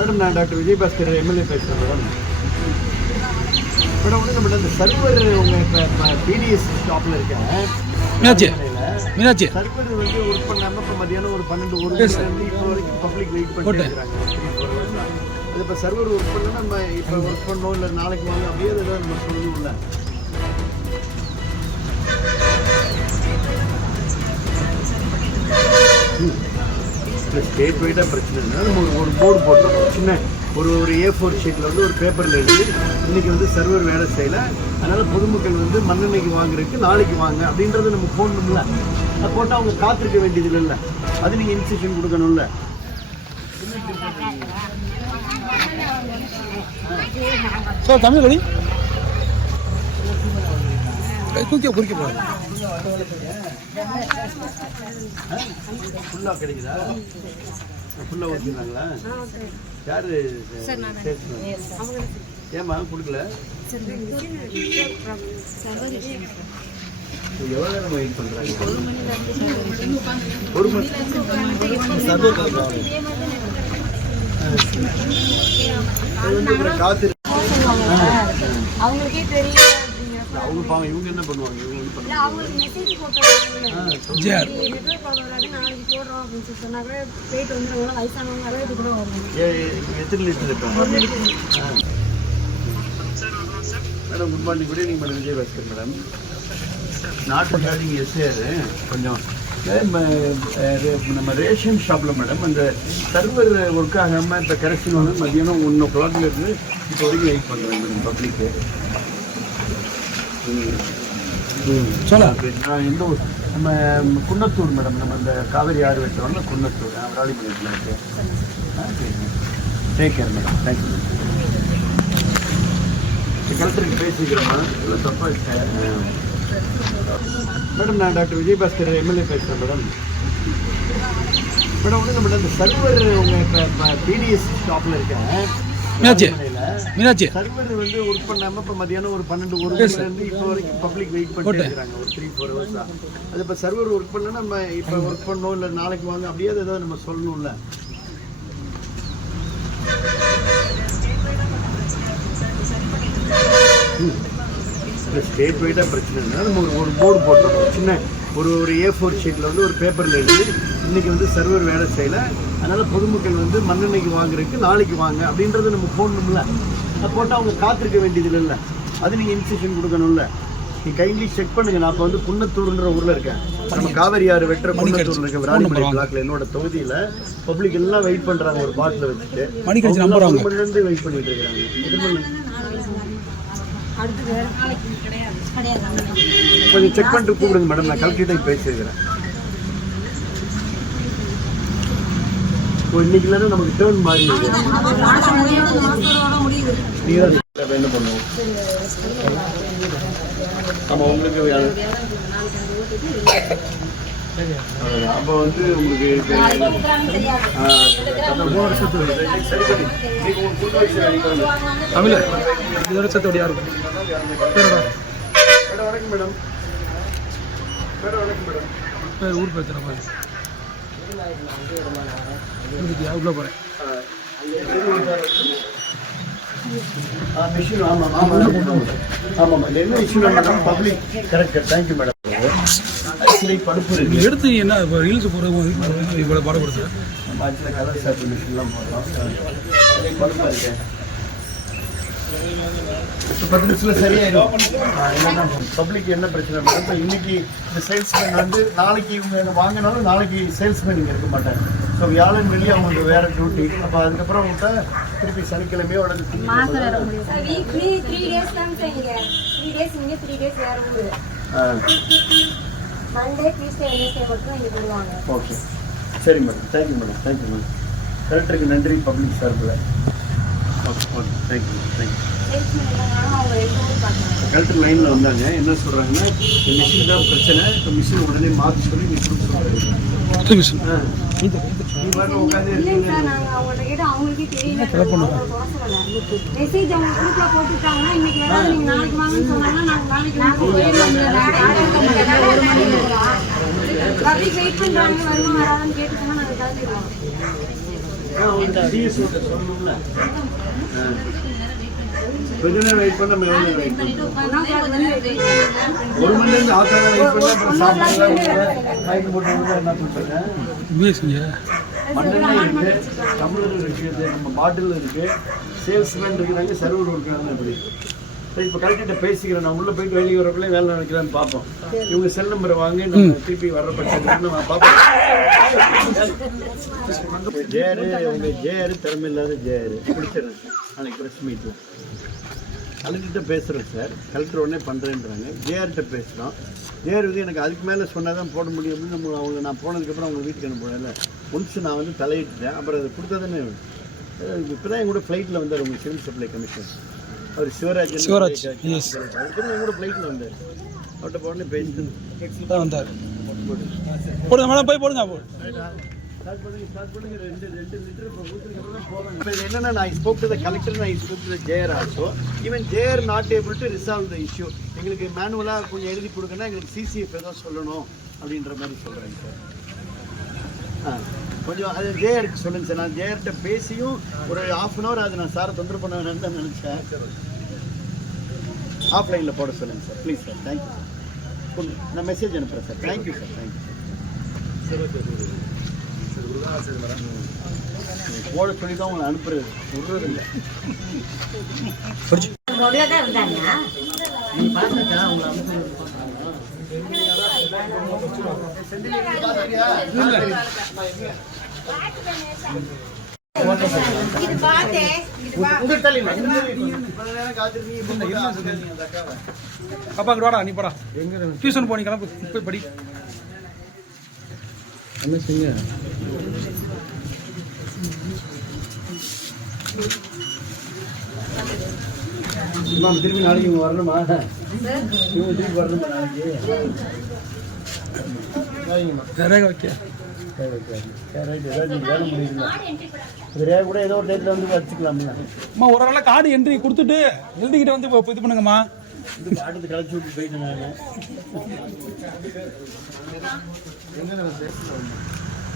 Madam நான் doctor Vijayabaskar MLA பேசுகிறேன் madam. Madam வந்து நம்மகிட்ட இந்த சர்வர் உங்கள் இப்போ பிடிஎஸ் ஷாப்பில் இருக்கேன் மீனாட்சி சர்வர் வந்து ஒர்க் பண்ணாமல் இப்போ மதியானம் ஒரு 12 1 மணிலேருந்து இப்போ வரைக்கும் பப்ளிக் வெயிட் பண்ணிட்டு இருக்கிறாங்க. அது இப்போ சர்வர் ஒர்க் பண்ணால் நம்ம இப்போ ஒர்க் பண்ணோம் இல்லை நாளைக்கு வாங்க அப்படியே ஏதாவது நம்ம சொல்லணும் இல்லை. ஸ்டேட் வைடாக பிரச்சனை இருந்தால் நம்ம ஒரு போர்டு போட்டுருக்கோம். சின்ன ஒரு A4 ஷீட்டில் வந்து ஒரு பேப்பரில் எழுதி இன்றைக்கி வந்து சர்வர் வேலை செய்யலை, அதனால் பொதுமக்கள் வந்து மண்ணெண்ணெய்க்கு வாங்குறதுக்கு நாளைக்கு வாங்க அப்படின்றத நம்ம போடணும்ல. அதை போட்டால் அவங்க காத்திருக்க வேண்டியது இல்லை, அது நீங்கள் இன்ஸ்ட்ரக்ஷன் கொடுக்கணும்ல. சார் தமிழ் கடி குறிக்க போகிறேன் ஃபுல்லாக கிடைக்குதா? ஃபுல்லாக ஊற்றினாங்களா? யார் ஏம்மா கொடுக்கல? எவ்வளோ நேரம் வெயிட் பண்ணுறாங்க? ஒரு மணி காத்து அவங்களுக்கே தெரியும். அவங்க பாவம் இவங்க என்ன பண்ணுவாங்க? இவங்க அவங்களுக்கு மெசேஜ் போட்டோம் நாளைக்கு போடுறோம் அப்படின்னு சொல்லி சொன்னா கூட போயிட்டு வந்துடுவாங்க. வயசானவங்க அளவுக்கு கூட வருவாங்க. எத்தனை லிட்டர் இருக்காங்க madam? Good morning. Good evening madam. Vijayabaskar madam. Not regarding SAR கொஞ்சம் நம்ம ரேஷன் ஷாப்பில் மேடம் அந்த சர்வர் ஒர்க் ஆகாமல் இப்போ கரெக்ஷன் வந்து மதியானம் 1 o'clock இருந்து இப்போ வரைக்கும் வெயிட் பண்ணுறேன் மேடம் பப்ளிக்கு. நான் எந்த ஊர்? நம்ம குன்னத்தூர் மேடம். நம்ம இந்த காவேரி ஆறு வெட்டுறோம்னா குன்னத்தூர் ராணிமலையில் இருக்கேன். Take care madam. தேங்க்யூ கலெக்டருக்கு பேசிக்கிறேம்மா. இல்லை தப்பாக இருக்கேன் மேடம். நான் டாக்டர் விஜயபாஸ்கர் எம்எல்ஏ பேசுகிறேன் மேடம். மேடம் வந்து நம்மகிட்ட இந்த சர்வர் உங்கள் இப்போ பிடிஎஸ் ஷாப்பில் இருக்கேன். மீனாட்சி சர்வர் வந்து ஒர்க் பண்ணாமல் இப்போ மதியானம் ஒரு 12 1 மணிலேருந்து இப்போ வரைக்கும் பப்ளிக் வெயிட் பண்ணிட்டு இருக்கிறாங்க ஒரு 3-4 hours. அது இப்போ சர்வர் ஒர்க் பண்ணால் நம்ம இப்போ ஒர்க் பண்ணோம் இல்லை நாளைக்கு வாங்க அப்படியே ஏதாவது நம்ம சொல்லணும்ல. ஸ்டேட் வைடாக பிரச்சனை இருந்தால் நம்ம ஒரு போர்டு போட்டுருக்கோம். சின்ன ஒரு A4 ஷீட்டில் வந்து ஒரு பேப்பரில் எழுதி இன்றைக்கி வந்து சர்வர் வேலை செய்யலை, அதனால் பொதுமக்கள் வந்து மண்ணெண்ணெய்க்கு வாங்குறதுக்கு நாளைக்கு வாங்க அப்படின்றத நம்ம போடணும்ல. அதை போட்டால் அவங்க காத்திருக்க வேண்டியது இல்லை, அது நீங்கள் இன்ஸ்ட்ரக்ஷன் கொடுக்கணும்ல. நீ கைண்ட்லி செக் பண்ணுங்கள். நான் இப்போ வந்து குன்னத்தூர்ன்ற ஊரில் இருக்கேன். நம்ம காவேரி ஆறு வெட்டுற குன்னத்தூரில் இருக்க ராணிமலை பிளாக்ல என்னோட தொகுதியில் பப்ளிக் எல்லாம் வெயிட் பண்ணுறாங்க ஒரு பாட்டில் வச்சுட்டு. 1 மணிலேருந்து வெயிட் பண்ணிட்டு இருக்கிறாங்க. கொஞ்சம் செக் பண்ணிட்டு கூப்பிடுங்க மேடம். நான் கலெக்டர்கிட்ட பேசியிருக்கிறேன். இன்னைக்கு இல்லைன்னா நமக்கு டேர்ன் மாறி என்ன பண்ணுவோம்? ஆமாம் உங்களுக்கு அப்போ வந்து உங்களுக்கு 3 வருஷத்துக்கு தமிழ் இதோட சத்தோட யாரும் வணக்கம் மேடம். வணக்கம் மேடம். ஊர் பேசுகிற மாதிரி உள்ள போகிறேன். மிஷின் ஆமாம் ஆமாம் ஆமாம். என்ன issue madam? Public correct. Thank you madam. Actually படுப்பு இருக்குது. எடுத்து என்ன இப்போ ரீல்ஸ் போடுறது இவ்வளோ பாடப்படுது. நம்ம ஆக்சுவலாக கலர் சாப்பிட்டு மிஷின்லாம் போடுறோம். படுப்பாக இருக்கேன். 10 நிமிஷத்தில் சரியாயிடும். என்னன்னா பப்ளிக் என்ன பிரச்சனை மேடம்? இப்போ இன்னைக்கு இந்த சேல்ஸ்மேன் வந்து நாளைக்கு இவங்க வாங்கினாலும் நாளைக்கு சேல்ஸ்மேன் இங்கே இருக்க மாட்டாங்க. ஸோ வியாழன் வெளியே அவங்களுக்கு வேற டியூட்டி. அப்போ அதுக்கப்புறம் விட்டா திருப்பி சனிக்கிழமையோ அல்லது ஓகே சரி madam. Thank you madam. Thank you madam. கலெக்டருக்கு நன்றி பப்ளிக் சார்பில். Okay okay thank you thank you. Collector லைனில் வந்தாங்க. என்ன சொல்கிறாங்கன்னா இந்த மிஷின் தான் பிரச்சனை, இப்போ மிஷின் உடனே மாற்றி சொல்லி நீ மிஷின் நீ பாட்டு உட்காந்து டிஎஸ் சொல்லணும்ல. கொஞ்ச நேரம் வெயிட் பண்ண நம்ம எவ்வளோ வெயிட் பண்ணுறோம்? 1 மணி நேரம் ஆத்தால வெயிட் பண்ண அப்புறம் சாப்பிட்டு கைக்கு போட்டு என்ன பண்ணுறேன்? மண்ணெண்ணெய் இருக்குது, டம்ளர் இருக்குது, நம்ம பாட்டில் இருக்குது, சேல்ஸ்மேன் இருக்கிறாங்க, சர்வர் இருக்கிறாங்க. இப்படி சரி, இப்போ கலெக்டர்கிட்ட பேசிக்கிறேன். நான் உள்ளே போயிட்டு வெளியே வரக்குள்ளே வேலை நினைக்கிறான்னு பார்ப்போம். இவங்க செல் நம்பரை வாங்கி நம்ம திருப்பி வர்ற பட்சத்தில் நம்ம பார்ப்போம். ஜேஆர் உங்கள் ஜேஆர் திறமை இல்லாத ஜேஆர் பிடிச்சிடுறேன். நாளைக்கு ப்ரெஸ் மீட்டு கலெக்டர்கிட்ட பேசுகிறேன் சார். கலெக்டர் உடனே பண்ணுறேன்றாங்க. ஜேஆர்கிட்ட பேசுகிறோம். ஜேஆர் வந்து எனக்கு அதுக்கு மேலே சொன்னால் தான் போட முடியும் அப்படின்னு நம்ம அவங்க நான் போனதுக்கப்புறம் அவங்க வீட்டுக்கு அனுப்புவேன்ல. ஒன்ஸ் நான் வந்து தலையிட்டேன். அப்புறம் அதை கொடுத்தா தானே இப்போ தான் எங்கூட ஃப்ளைட்டில் வந்தார் உங்கள் சிவில் சப்ளை கமிஷன். அவர் சிவராஜ் அதுக்கப்புறம் எங்கூட ஃப்ளைட்டில் வந்தார். அவர்கிட்ட உடனே பேசிட்டு வந்தார். போடுங்க மேடம், போய் போடுங்க. ஸ்டார்ட் பண்ணுங்க. 2 லிட்டர் இப்போ ஊற்றுறதுக்கு தான் போவேன். இப்போ இது என்னென்னா, நான் ஸ்போக் டு த கலெக்டர், நான் spoke to the JR also. Even JR not able to resolve the issue. எங்களுக்கு மேனுவலாக கொஞ்சம் எழுதி கொடுங்கன்னா எங்களுக்கு சிசிஎஃப் ஏதாவது சொல்லணும் அப்படின்ற மாதிரி சொல்கிறேங்க சார். கொஞ்சம் அது ஜேஆருக்கு சொல்லுங்கள் சார். நான் ஜேஆர்கிட்ட பேசியும் ஒரு 1/2 hour அது நான் சாரை தொந்தரவு பண்ண வேணும்னு தான் நினச்சேன். ஆஃப்லைனில் போட சொல்லுங்கள் sir please sir. Thank you sir. நான் மெசேஜ் அனுப்புகிறேன் sir. Thank you sir. Thank you sir. போட சொல்லி தான் உங்களை அனுப்புறது, விடுறது இல்லை. நீங்கள் பார்த்தா உங்களை அனுப்புறது அப்பா வாடா, நீ போடா. டியூஷன் போனி கிளம்பு, போய் படி. என்ன செய்ய திருப்பி நாளைக்கு இவங்க வரணுமா? இவங்க திருப்பி வரணுமா நாளைக்கு? வைக்க வேலை முடியுங்களா? ரேக கூட ஏதோ ஒரு டேட்டில் வந்து வச்சுக்கலாம்ல. அம்மா ஒரு ஆளை கார்டு என்ட்ரி கொடுத்துட்டு எழுதிக்கிட்ட வந்து இது பண்ணுங்கம்மா. இது பாட்டத்தை கழிச்சு விட்டு போயிட்டு நான்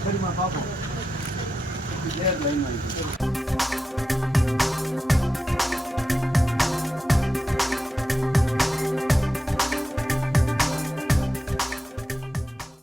சரிம்மா பார்ப்போம். லைன் வாங்கிக்கிறேன்.